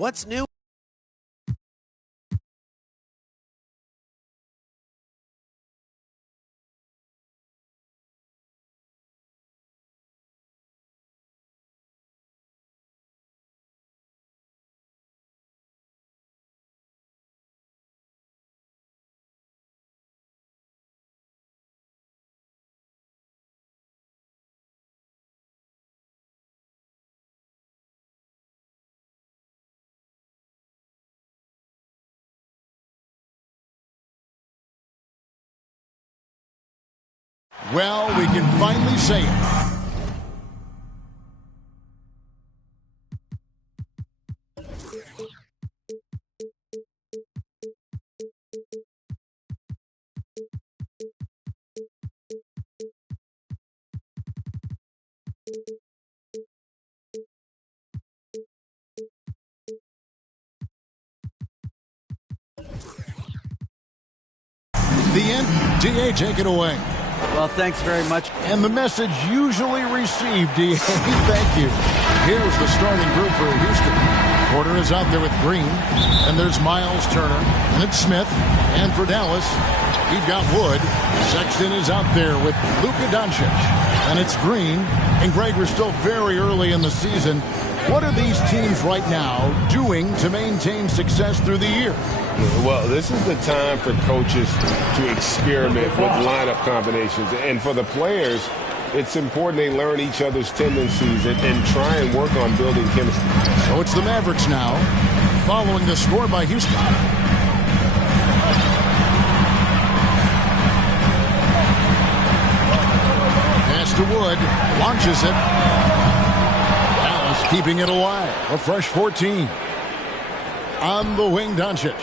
What's new? Well, we can finally say it. The end. DA, take it away. Well, thanks very much. And the message usually received, DA. Thank you. Here's the starting group for Houston. Porter is out there with Green. And there's Miles Turner. And it's Smith. And for Dallas, we've got Wood. Sexton is out there with Luka Doncic. And it's Green. And Greg, we're still very early in the season. What are these teams right now doing to maintain success through the year? Well, this is the time for coaches to experiment with lineup combinations. And for the players, it's important they learn each other's tendencies and try and work on building chemistry. So it's the Mavericks now, following the score by Houston. Pass to Wood, launches it. Dallas keeping it alive. A fresh 14. On the wing, Doncic.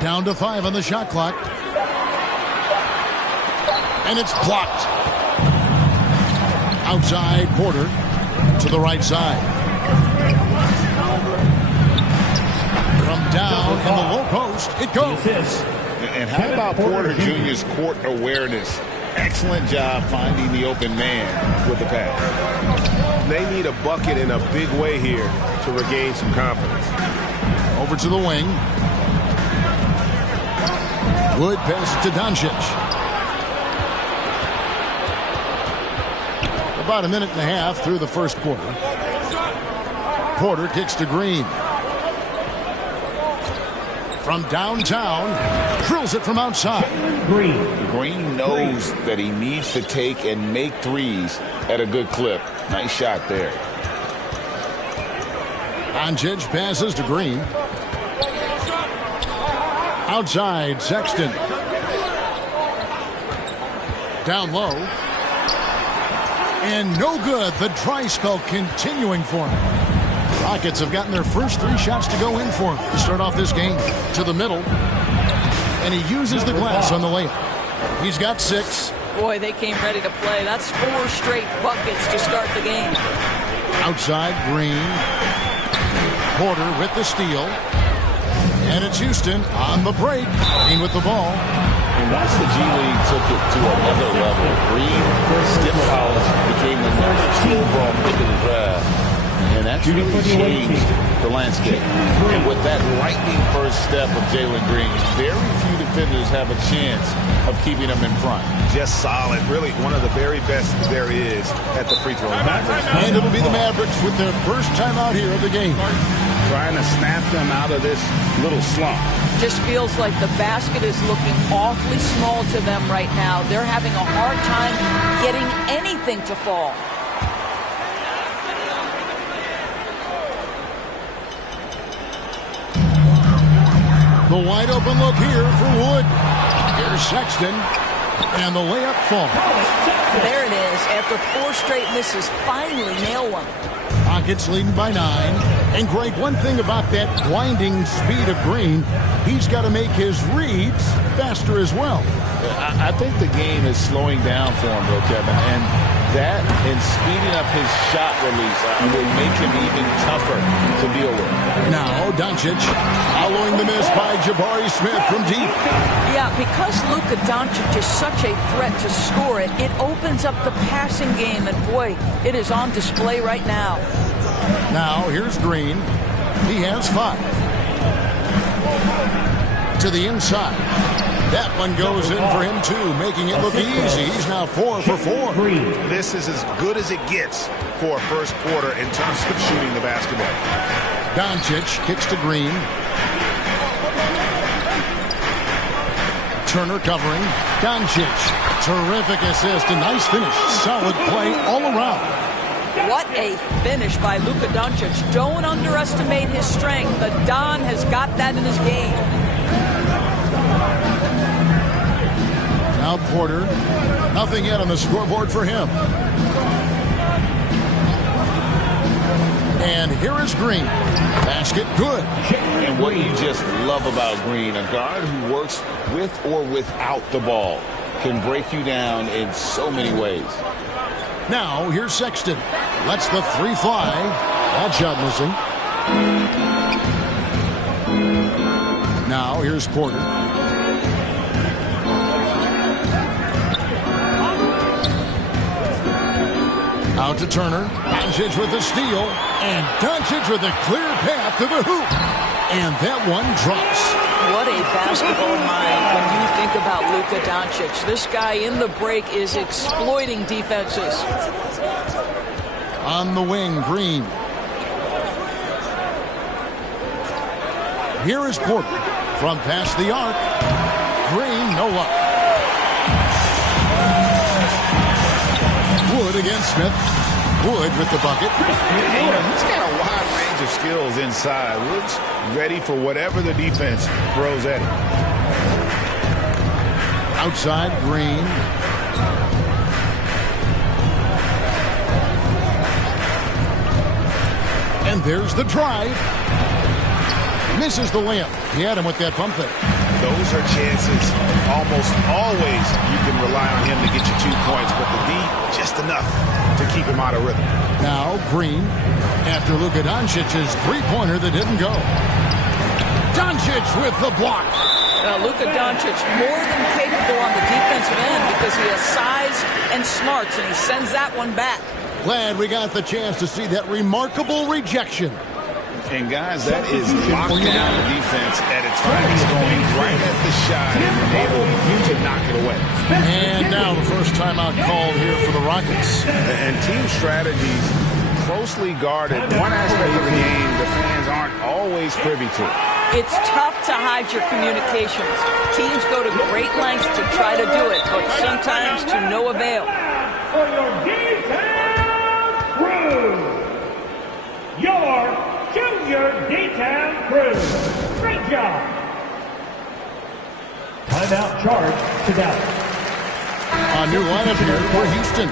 Down to 5 on the shot clock. And it's blocked. Outside, Porter to the right side. From down in the low post, it goes. And how about Porter Jr.'s court awareness? Excellent job finding the open man with the pass. They need a bucket in a big way here to regain some confidence. Over to the wing. Wood passes to Doncic. About a minute and a half through the first quarter. Porter kicks to Green. From downtown, drills it from outside. Green knows that he needs to take and make threes at a good clip. Nice shot there. Doncic passes to Green. Outside, Sexton. Down low. And no good. The dry spell continuing for him. Rockets have gotten their first 3 shots to go in for him to start off this game. To the middle. And he uses the glass on the layup. He's got 6. Boy, they came ready to play. That's 4 straight buckets to start the game. Outside, Green. Porter with the steal. And it's Houston on the break. Green with the ball. And once the G League took it to another level, Green, Skip Collins, became the number 2 overall pick of the draft. And that's really changed the landscape. And with that lightning first step of Jalen Green, very few defenders have a chance of keeping him in front. Just solid. Really one of the very best there is at the free throw line. And it'll be the Mavericks with their first time out here of the game. Trying to snap them out of this little slump. Just feels like the basket is looking awfully small to them right now. They're having a hard time getting anything to fall. The wide open look here for Wood. Here's Sexton. And the layup falls. There it is. After 4 straight misses, finally nail one. Rockets leading by 9. And Greg, one thing about that blinding speed of Green, he's got to make his reads faster as well. I think the game is slowing down for him, though, Kevin. And that and speeding up his shot release will make him even tougher to deal with. Now, Doncic following the miss by Jabari Smith from deep. Yeah, because Luka Doncic is such a threat to score it, it opens up the passing game. And, boy, it is on display right now. Now here's Green. He has 5. To the inside. That one goes in for him too, making it look easy. He's now 4 for 4. This is as good as it gets for a first quarter in terms of shooting the basketball. Doncic kicks to Green. Turner covering. Doncic. Terrific assist. A nice finish. Solid play all around. What a finish by Luka Doncic. Don't underestimate his strength. The Don has got that in his game. Now Porter. Nothing yet on the scoreboard for him. And here is Green. Basket good. And what you just love about Green, a guard who works with or without the ball, can break you down in so many ways. Now here's Sexton. Lets the 3 fly. That shot missing. Now here's Porter. Out to Turner. Doncic with the steal. And Doncic with a clear path to the hoop. And that one drops. What a basketball mind when you think about Luka Doncic. This guy in the break is exploiting defenses. On the wing, Green. Here is Porter. From past the arc. Green, no luck. Wood against Smith. Wood with the bucket. He's got a wide range of skills inside. Wood's ready for whatever the defense throws at him. Outside, Green. And there's the drive. Misses the layup. He had him with that pump fake. Those are chances. Almost always you can rely on him to get you 2 points, but the D, just enough to keep him out of rhythm. Now Green, after Luka Doncic's 3-pointer that didn't go. Doncic with the block. Now, Luka Doncic more than capable on the defensive end because he has size and smarts, and he sends that one back. Glad we got the chance to see that remarkable rejection. And guys, that is lockdown defense at its finest, going right at the shot and able to knock it away. And now the first timeout called here for the Rockets. And team strategies closely guarded. One aspect of the game the fans aren't always privy to. It's tough to hide your communications. Teams go to great lengths to try to do it, but sometimes to no avail. For your D-Town crew, your Junior D-Town crew. Great job. Timeout charge to Dallas. A new lineup here for Houston.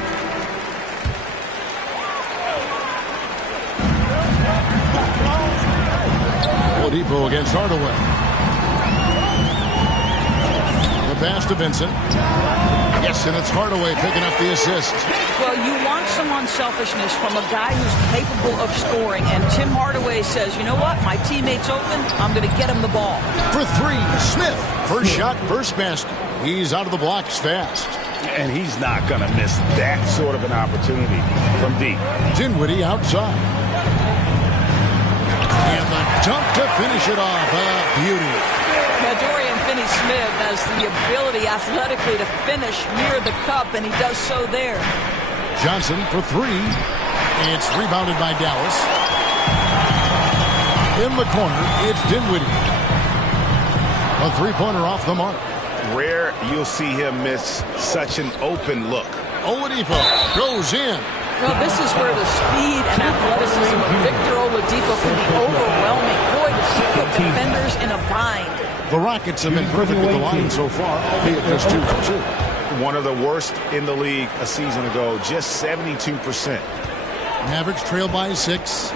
Oladipo against Hardaway. The pass to Vincent. Yes, and it's Hardaway picking up the assist. Well, you want some unselfishness from a guy who's capable of scoring, and Tim Hardaway says, you know what, my teammate's open, I'm going to get him the ball. For 3, Smith. First shot, first basket. He's out of the blocks fast. And he's not going to miss that sort of an opportunity from deep. Dinwiddie outside. And the dunk to finish it off. Beauty. Now, Dorian Finney-Smith has the ability athletically to finish near the cup, and he does so there. Johnson for 3. It's rebounded by Dallas. In the corner, it's Dinwiddie. A 3-pointer off the mark. Rare you'll see him miss such an open look. Oladipo goes in. Well, this is where the speed and athleticism of Victor Oladipo can be overwhelming. Boy, does he put defenders in a bind. The Rockets have been perfect at the line so far, albeit just 2 for 2. One of the worst in the league a season ago, just 72%. Mavericks trail by 6.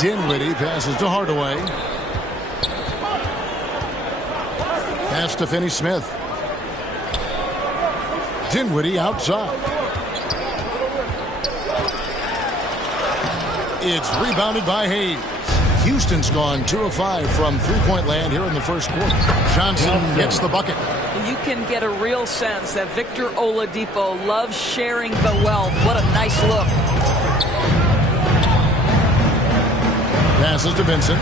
Dinwiddie passes to Hardaway. Pass to Finney-Smith. Dinwiddie outside. It's rebounded by Hayes. Houston's gone 2 of 5 from 3-point land here in the first quarter. Johnson gets the bucket. You can get a real sense that Victor Oladipo loves sharing the wealth. What a nice look. Passes to Vincent.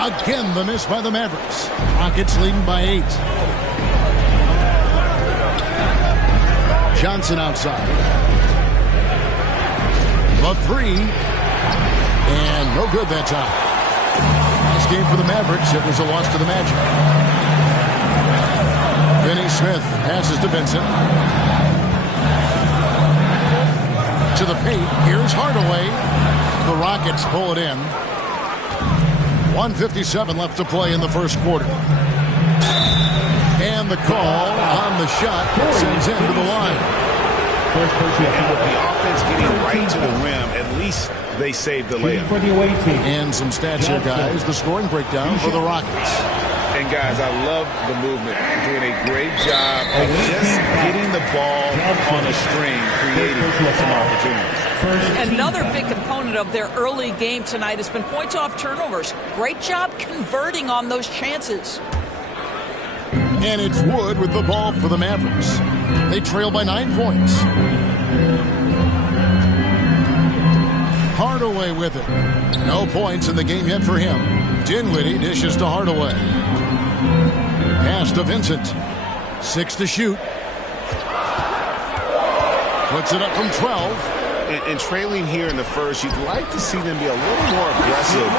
Again, the miss by the Mavericks. Rockets leading by 8. Johnson outside. The 3. And no good that time. Last game for the Mavericks. It was a loss to the Magic. Finney Smith passes to Vincent. To the paint. Here's Hardaway. The Rockets pull it in. 1:57 left to play in the first quarter. And the call on the shot sends him to the line. And with the offense getting right to the rim, at least they saved the layup. And some stats here, guys. The scoring breakdown for the Rockets. And, guys, I love the movement. Doing a great job of just getting the ball on a string, creating some opportunities. Another big component of their early game tonight has been points off turnovers. Great job converting on those chances. And it's Wood with the ball for the Mavericks. They trail by 9 points. Hardaway with it. No points in the game yet for him. Dinwiddie dishes to Hardaway. Pass to Vincent. 6 to shoot. Puts it up from 12. And trailing here in the first, you'd like to see them be a little more aggressive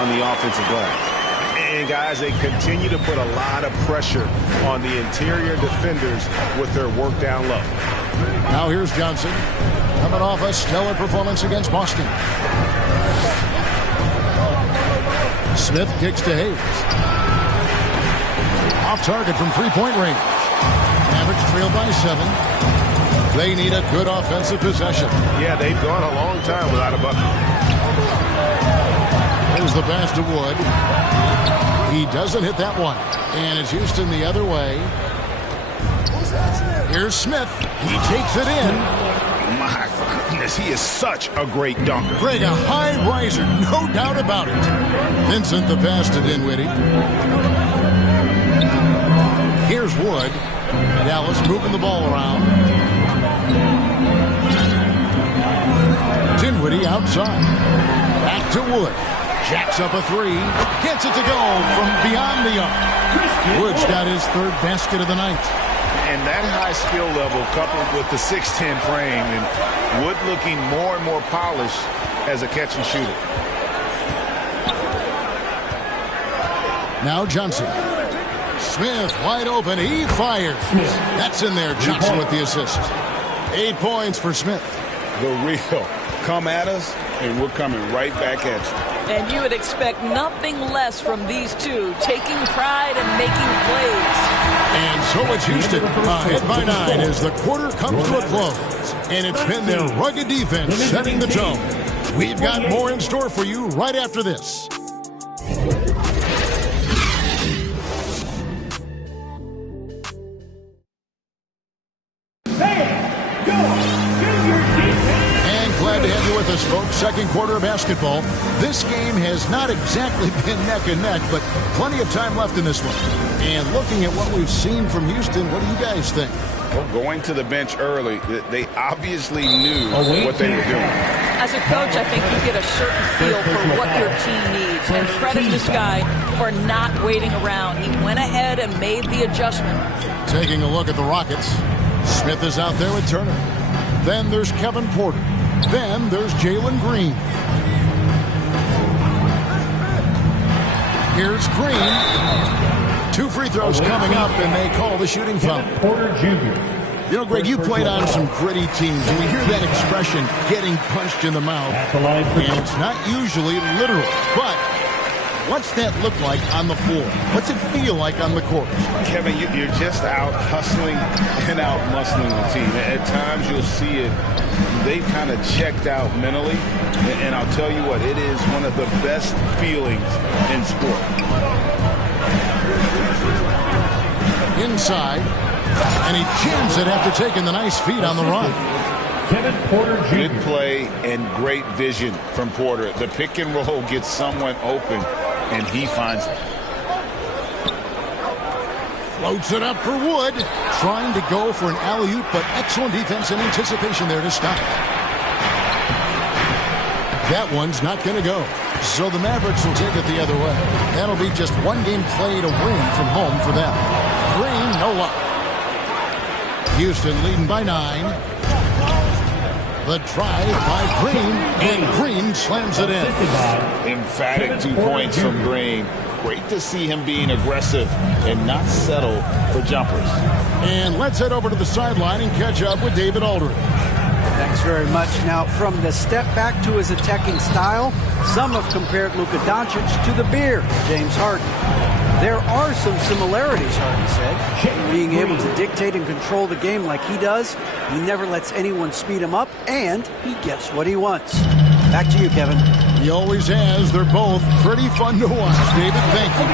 on the offensive glass. And, guys, they continue to put a lot of pressure on the interior defenders with their work down low. Now here's Johnson. Coming off a stellar performance against Boston. Smith kicks to Hayes. Off target from three-point range. Mavericks trail by 7. They need a good offensive possession. Yeah, they've gone a long time without a bucket. There's the pass to Wood. He doesn't hit that one. And it's Houston the other way. Here's Smith. He takes it in. My goodness, he is such a great dunker. Greg, a high riser, no doubt about it. Vincent the pass to Dinwiddie. Here's Wood. Dallas moving the ball around. Dinwiddie outside. Back to Wood. Jacks up a 3. Gets it to go from beyond the arc. Wood's got his 3rd basket of the night. And that high skill level coupled with the 6'10 frame and Wood looking more and more polished as a catch and shooter. Now Johnson. Smith wide open. He fires. That's in there. Johnson with the assist. 8 points for Smith. The real. Come at us, and we're coming right back at you. And you would expect nothing less from these two, taking pride and making plays. And so it's Houston, ahead by 9 as the quarter comes to a close. And it's been their rugged defense setting the tone. We've got more in store for you right after this. Folks, second quarter of basketball. This game has not exactly been neck and neck, but plenty of time left in this one. And looking at what we've seen from Houston, what do you guys think? Well, going to the bench early, they obviously knew what they were doing. As a coach, I think you get a certain feel for what your team needs. And credit this guy for not waiting around. He went ahead and made the adjustment. Taking a look at the Rockets. Smith is out there with Turner. Then there's Kevin Porter. Then there's Jalen Green. Here's Green. 2 free throws coming up, and they call the shooting foul. Porter Jr. You know, Greg, you played on some gritty teams, and we hear that expression, getting punched in the mouth. And it's not usually literal, but what's that look like on the floor? What's it feel like on the court? Kevin, you're just out hustling and out muscling the team. At times you'll see it. They've kind of checked out mentally. And I'll tell you what, it is one of the best feelings in sport. Inside. And he jams it after taking the nice feed on the run. Kevin Porter Jr. Good play and great vision from Porter. The pick and roll gets someone open, and he finds it. Floats it up for Wood. Trying to go for an alley-oop, but excellent defense and anticipation there to stop. That one's not going to go. So the Mavericks will take it the other way. That'll be just one game played away from home for them. Green, no luck. Houston leading by 9. The drive by Green, and Green slams it in. Emphatic 2 points from Green. Great to see him being aggressive and not settle for jumpers. And let's head over to the sideline and catch up with David Aldridge. Thanks very much. Now, from the step back to his attacking style, some have compared Luka Doncic to the Bear, James Harden. There are some similarities, Harden said. Being able to dictate and control the game like he does, he never lets anyone speed him up, and he gets what he wants. Back to you, Kevin. He always has. They're both pretty fun to watch. David, thank you.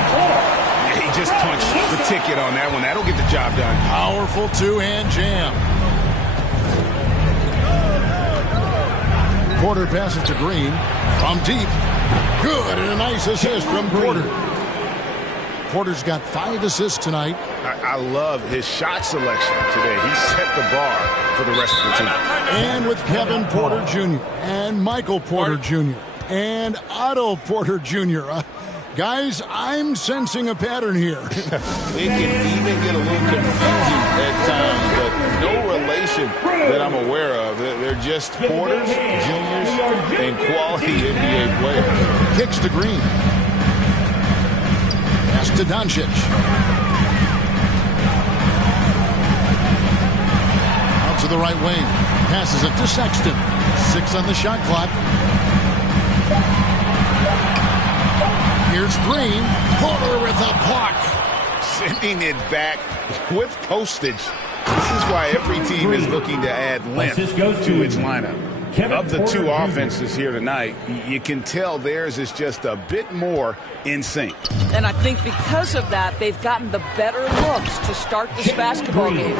He just punched the ticket on that one. That'll get the job done. Powerful two-hand jam. Porter passes to Green from deep. Good, and a nice assist from Porter. Porter's got 5 assists tonight. I love his shot selection today. He set the bar for the rest of the team. And with Kevin Porter Jr. and Michael Porter Jr. and Otto Porter Jr. Guys, I'm sensing a pattern here. It can even get a little confusing at times, but no relation that I'm aware of. They're just Porters, juniors, and quality NBA players. Kicks to Green. Pass to Doncic. Out to the right wing. Passes it to Sexton. 6 on the shot clock. Here's Green. Porter with a block. Sending it back with postage. This is why every team is looking to add length to its lineup. Of the 2 offenses here tonight, you can tell theirs is just a bit more in sync. And I think because of that, they've gotten the better looks to start this basketball game.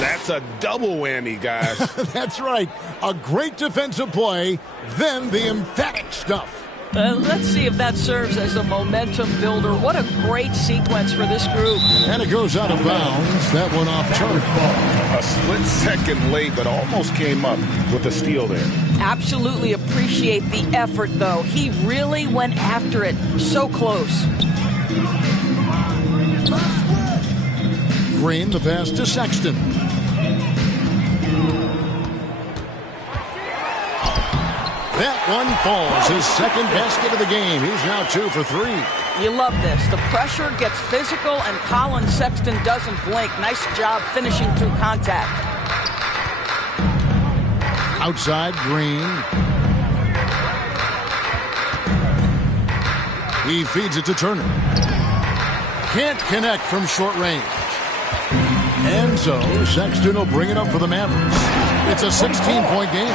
That's a double whammy, guys. That's right. A great defensive play, then the emphatic stuff. Let's see if that serves as a momentum builder. What a great sequence for this group. And it goes out of bounds. That one off Turner. A split second late, but almost came up with a steal there. Absolutely appreciate the effort, though. He really went after it. So close. Green, the pass to Sexton. That one falls. His second basket of the game. He's now 2 for 3. You love this. The pressure gets physical, and Colin Sexton doesn't blink. Nice job finishing through contact. Outside, Green. He feeds it to Turner. Can't connect from short range. And so Sexton will bring it up for the Mavericks. It's a 16-point game.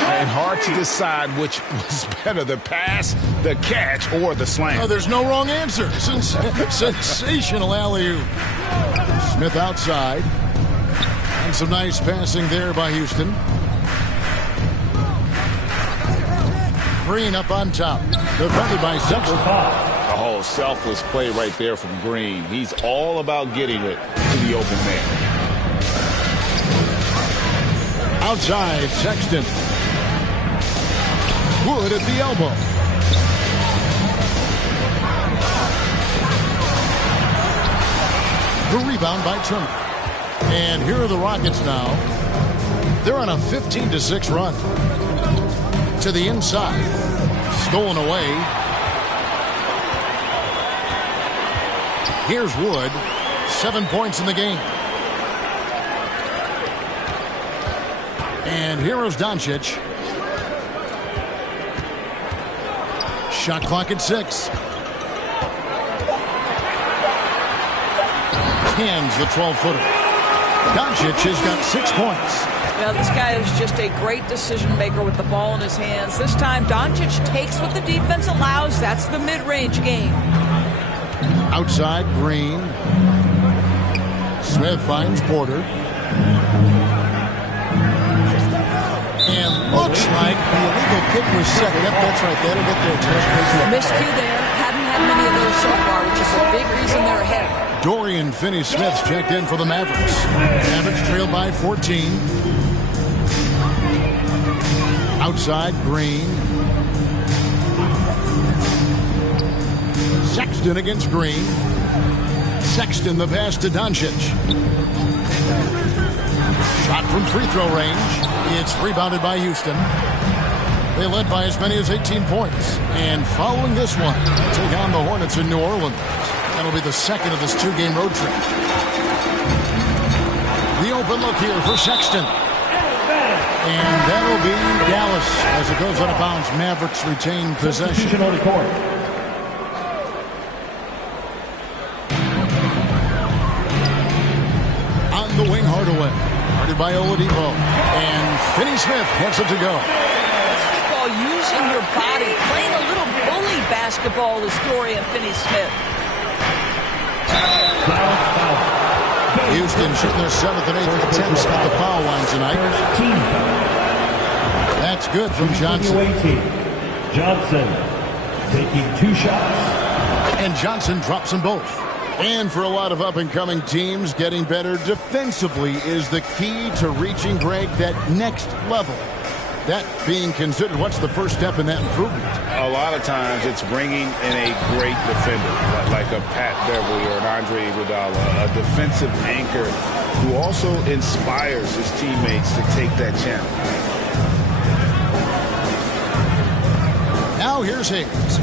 And hard to decide which was better, the pass, the catch, or the slam. Oh, there's no wrong answer. Sensational alley-oop. Smith outside. And some nice passing there by Houston. Green up on top. Defended by Sexton. Oh, selfless play right there from Green. He's all about getting it to the open man. Outside, Sexton. Wood at the elbow. The rebound by Turner. And here are the Rockets now. They're on a 15-6 run. To the inside. Stolen away. Here's Wood. 7 points in the game. And here is Doncic. Shot clock at 6. Hands the 12-footer. Doncic has got 6 points. Well, this guy is just a great decision maker with the ball in his hands. This time, Doncic takes what the defense allows. That's the mid-range game. Outside, Green. Smith finds Porter. And looks like the illegal kick was set. Yep, that's right. That'll get their attention. Miscue there. Hadn't had many of those so far, which is a big reason they're ahead. Dorian Finney-Smith's checked in for the Mavericks. Mavericks trail by 14. Outside, Green. Sexton against Green. Sexton the pass to Doncic. Shot from free throw range. It's rebounded by Houston. They led by as many as 18 points. And following this one, take on the Hornets in New Orleans. That'll be the second of this two-game road trip. The open look here for Sexton. And that'll be Dallas as it goes out of bounds. Mavericks retain possession. On the wing, Hardaway. Guarded by Oladipo. And Finney-Smith has it to go. Basketball, using your body. Playing a little bully basketball is Dorian Finney-Smith. Houston shooting their 7th and 8th attempts at the foul line tonight. That's good from Johnson. Johnson taking 2 shots. And Johnson drops them both. And for a lot of up-and-coming teams, getting better defensively is the key to reaching, Greg, that next level. That being considered, what's the first step in that improvement? A lot of times it's bringing in a great defender, like a Pat Beverly or an Andre Iguodala, a defensive anchor who also inspires his teammates to take that challenge. Now here's Hayes.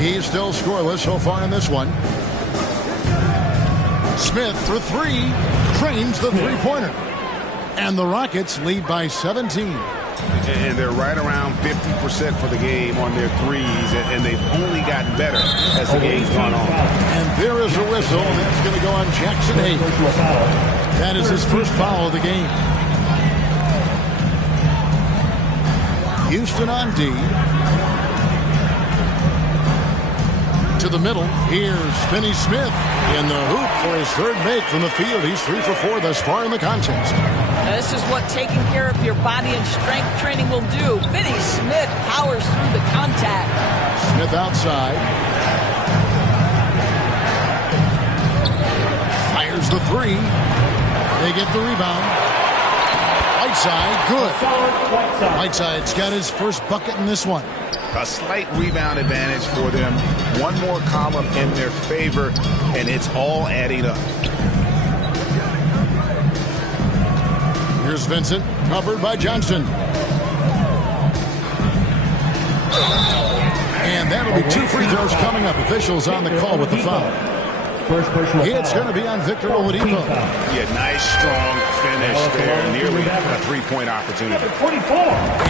He's still scoreless so far in this one. Smith for 3, drains the three-pointer. And the Rockets lead by 17. And they're right around 50% for the game on their threes, and they've only gotten better as the game's gone on. And there is a whistle, and that's going to go on Jackson Hayes. That is his first foul of the game. Houston on D. To the middle. Here's Finney-Smith in the hoop for his third make from the field. He's 3 for 4 thus far in the contest. Now, this is what taking care of your body and strength training will do. Finney-Smith powers through the contact. Smith outside. Fires the 3. They get the rebound. Whiteside, good. Whiteside's got his first bucket in this one. A slight rebound advantage for them. One more column in their favor, and it's all adding up. Here's Vincent, covered by Johnson. And that'll be 2 free throws coming up. Officials on the call with the foul. It's going to be on Victor Oladipo. Yeah, nice, strong finish there. Nearly a three-point opportunity.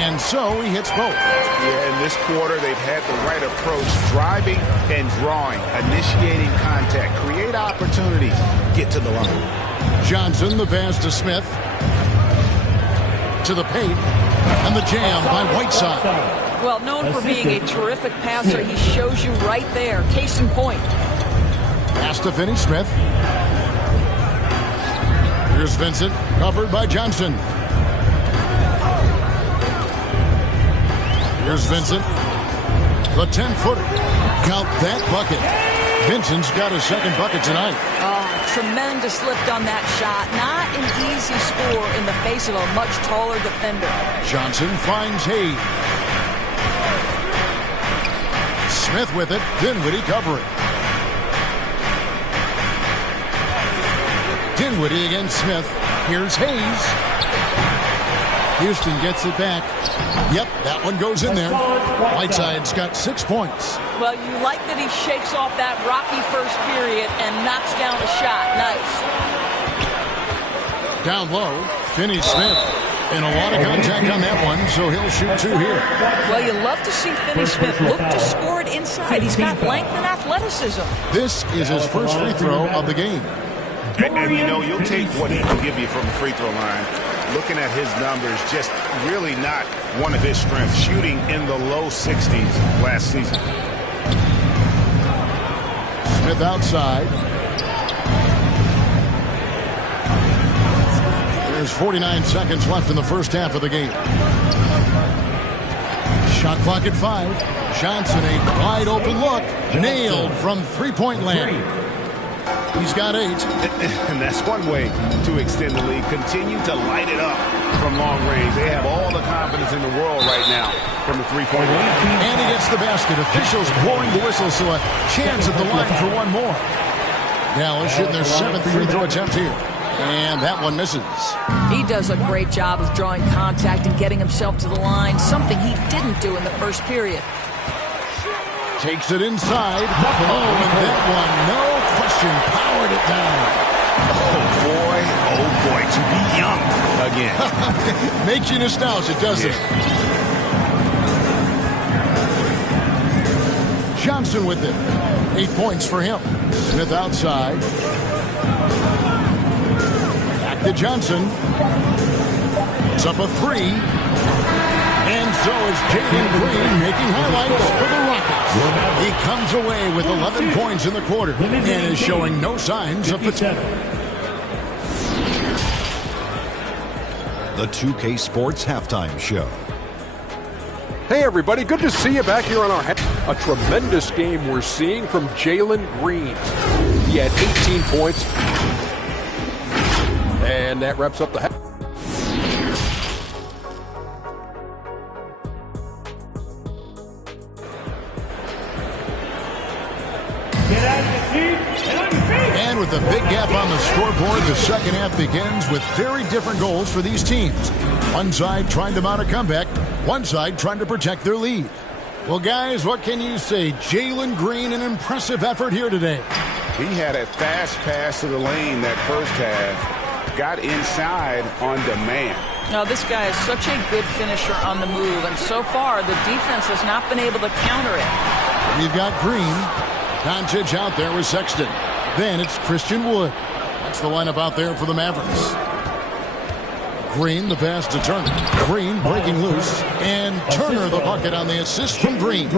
And so he hits both. Yeah, in this quarter, they've had the right approach. Driving and drawing. Initiating contact. Create opportunities. Get to the line. Johnson, the pass to Smith. To the paint. And the jam by Whiteside. Well, known for being a terrific passer, he shows you right there. Case in point. Pass to Finney-Smith. Here's Vincent, covered by Johnson. Here's Vincent. The 10-footer. Count that bucket. Vincent's got his second bucket tonight. Oh, tremendous lift on that shot. Not an easy score in the face of a much taller defender. Johnson finds Hayes. Smith with it. Dinwiddie covering. Dinwiddie against Smith. Here's Hayes. Houston gets it back. Yep, that one goes in there. Whiteside's got 6 points. Well, you like that he shakes off that rocky first period and knocks down a shot. Nice. Down low, Finney-Smith. And a lot of contact on that one, so he'll shoot 2 here. Well, you love to see Finney-Smith look to score it inside. He's got length and athleticism. This is his first free throw of the game. And you know, you'll take what he can give you from the free throw line. Looking at his numbers, just really not one of his strengths. Shooting in the low 60s last season. Smith outside. There's 49 seconds left in the first half of the game. Shot clock at 5. Johnson, a wide open look. Nailed from three-point land. He's got 8. And that's one way to extend the lead. Continue to light it up from long range. They have all the confidence in the world right now from the three-point line. And he gets the basket. Officials blowing the whistle, so a chance at the line for one more. Dallas shooting their 7th free throw attempt here. And that one misses. He does a great job of drawing contact and getting himself to the line, something he didn't do in the first period. Takes it inside. Oh, and that one, no question, powered it down. Oh boy, to be young again. Makes you nostalgic, doesn't it? Johnson with it. 8 points for him. Smith outside. Back to Johnson. It's up a 3. And so is Jalen Green making highlights for the Rockets. He comes away with 11 points in the quarter and is showing no signs of fatigue. The 2K Sports Halftime Show. Hey everybody, good to see you back here on our a tremendous game we're seeing from Jalen Green. He had 18 points. And that wraps up the half. And with a big gap on the scoreboard, the second half begins with very different goals for these teams. One side trying to mount a comeback, one side trying to protect their lead. Well, guys, what can you say? Jalen Green, an impressive effort here today. He had a fast pass to the lane that first half. Got inside on demand. Now, this guy is such a good finisher on the move, and so far the defense has not been able to counter it. We've got Green. Doncic out there with Sexton. Then it's Christian Wood. That's the lineup out there for the Mavericks. Green, the pass to Turner. Green breaking loose. And Turner, the bucket on the assist from Green.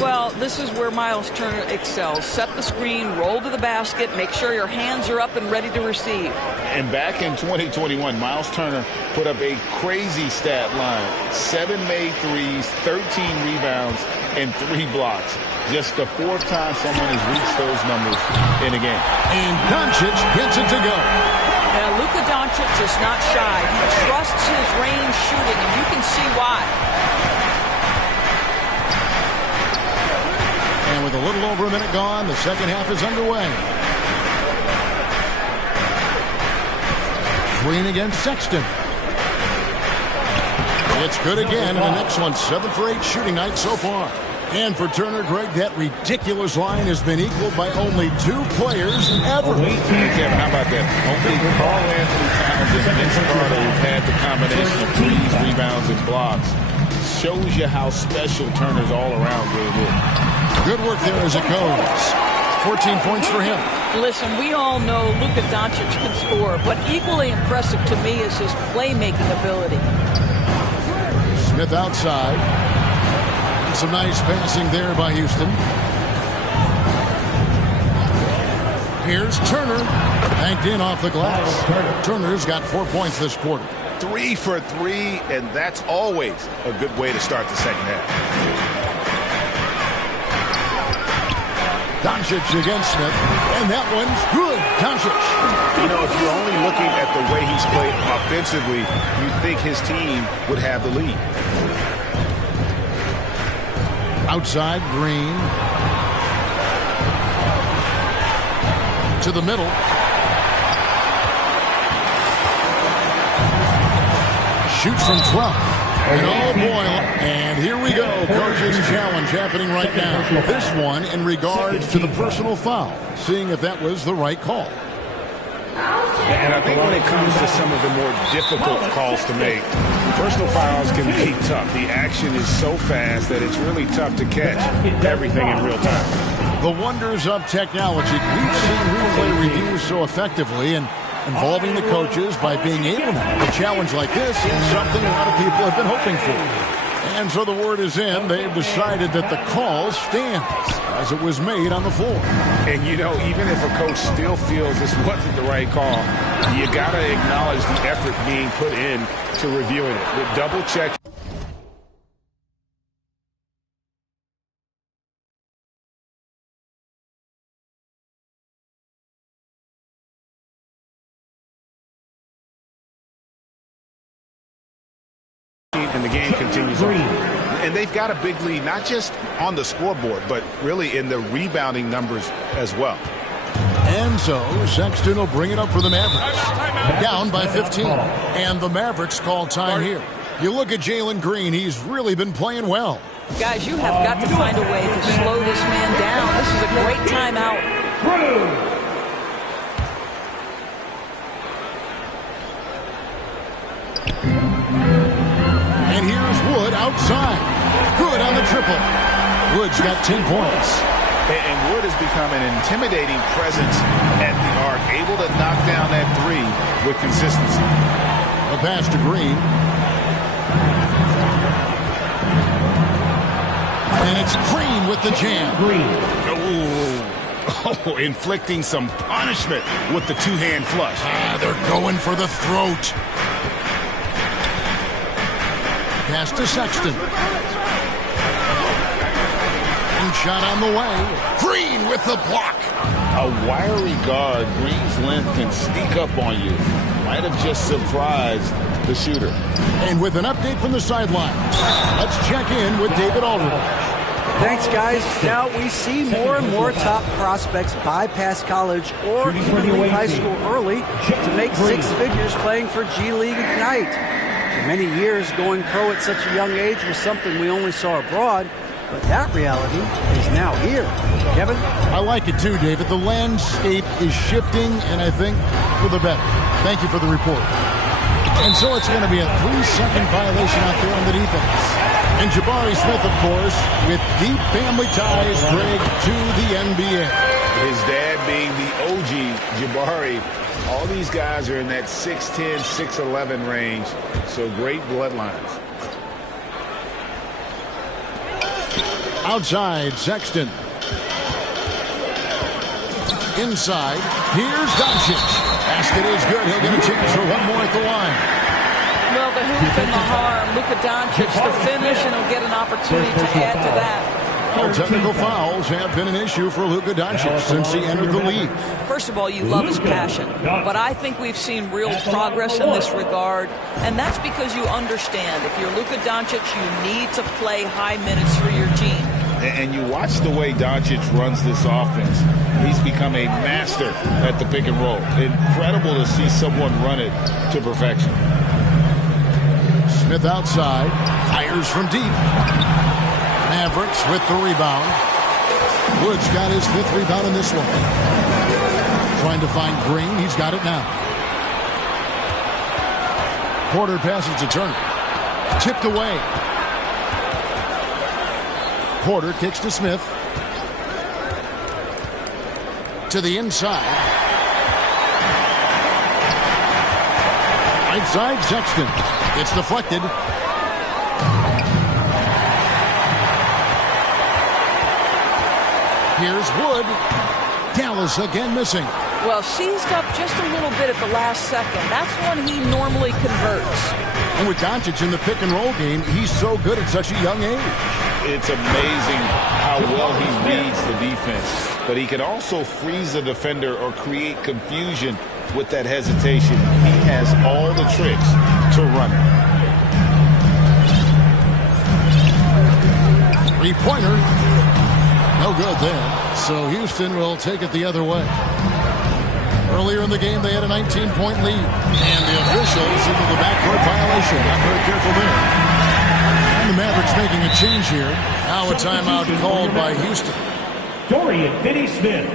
Well, this is where Miles Turner excels. Set the screen, roll to the basket, make sure your hands are up and ready to receive. And back in 2021, Miles Turner put up a crazy stat line. 7 made threes, 13 rebounds, and 3 blocks. Just the 4th time someone has reached those numbers in a game. And Doncic gets it to go. Now, Luka Doncic is not shy. He trusts his range shooting, and you can see why. And with a little over a minute gone, the second half is underway. Green against Sexton. It's good again, and the next one, 7 for 8 shooting night so far. And for Turner, Greg, that ridiculous line has been equaled by only 2 players ever. Kevin, how about that? Only Carl Anthony Towns and Vince Carter who've had the combination of threes, rebounds, and blocks. Shows you how special Turner's all around really is. Good work there as it goes. 14 points for him. Listen, we all know Luka Doncic can score, but equally impressive to me is his playmaking ability. Smith outside. Some nice passing there by Houston. Here's Turner. Banked in off the glass. Turner's got 4 points this quarter. 3 for 3, and that's always a good way to start the second half. Doncic against Smith, and that one's good. Doncic. You know, if you're only looking at the way he's played offensively, you'd think his team would have the lead. Outside, Green. To the middle. Shoots from 12. And oh boy, and here we go. Coach's challenge happening right now. This one in regards to the personal foul. Seeing if that was the right call. And I think when it comes to some of the more difficult calls to make, personal fouls can be tough. The action is so fast that it's really tough to catch everything in real time. The wonders of technology. We've seen replay reviews so effectively and involving the coaches by being able to have a challenge like this is something a lot of people have been hoping for. And so the word is in. They've decided that the call stands as it was made on the floor. And, you know, even if a coach still feels this wasn't the right call, you got to acknowledge the effort being put in to reviewing it. With double check. and the game continues on. And they've got a big lead, not just on the scoreboard, but really in the rebounding numbers as well. And so Sexton will bring it up for the Mavericks. Down by 15. And the Mavericks call time here. You look at Jalen Green, he's really been playing well. Guys, you have got to find a way to slow this man down. This is a great timeout. And here's Wood outside. Good on the triple. Wood's got 10 points. And Wood has become an intimidating presence at the arc, able to knock down that three with consistency. A pass to Green. And it's Green with the jam. Oh, inflicting some punishment with the two-hand flush. They're going for the throat. Pass to Sexton. And shot on the way. Green with the block. A wiry guard, Green's length can sneak up on you. Might have just surprised the shooter. And with an update from the sideline, let's check in with David Aldridge. Thanks, guys. Now we see more and more top prospects bypass college or even leave high school early to make six figures playing for G League Ignite. For many years, going pro at such a young age was something we only saw abroad, but that reality is now here. Kevin? I like it too, David. The landscape is shifting, and I think for the better. Thank you for the report. And so it's going to be a 3-second violation out there on the defense. And Jabari Smith, of course, with deep family ties, Greg, to the NBA. His dad being the OG, Jabari. All these guys are in that 6'10", 6'11" range, so great bloodlines. Outside, Sexton. Inside, here's Doncic. Basket is good. He'll get a chance for one more at the line. Well, the hoop and the harm. Luka Doncic, the finish, and he'll get an opportunity to add to that. Well, technical fouls have been an issue for Luka Doncic since he entered the league. First of all, you love his passion, but I think we've seen real progress in this regard, and that's because you understand if you're Luka Doncic, you need to play high minutes for your team. And you watch the way Doncic runs this offense. He's become a master at the pick and roll. Incredible to see someone run it to perfection. Smith outside, fires from deep. Mavericks with the rebound. Wood's got his 5th rebound in this one. Trying to find Green. He's got it now. Porter passes to Turner. Tipped away. Porter kicks to Smith. To the inside. Right side, Sexton. It's deflected. Here's Wood. Dallas again missing. Well, seized up just a little bit at the last second. That's when he normally converts. And with Doncic in the pick and roll game, he's so good at such a young age. It's amazing how well he reads the defense. But he can also freeze the defender or create confusion with that hesitation. He has all the tricks to run it. Three-pointer. No good there. So Houston will take it the other way. Earlier in the game, they had a 19-point lead. And the officials into the backcourt violation. Not very careful there. And the Mavericks making a change here. Now a timeout called by Houston. Dorian Finney-Smith.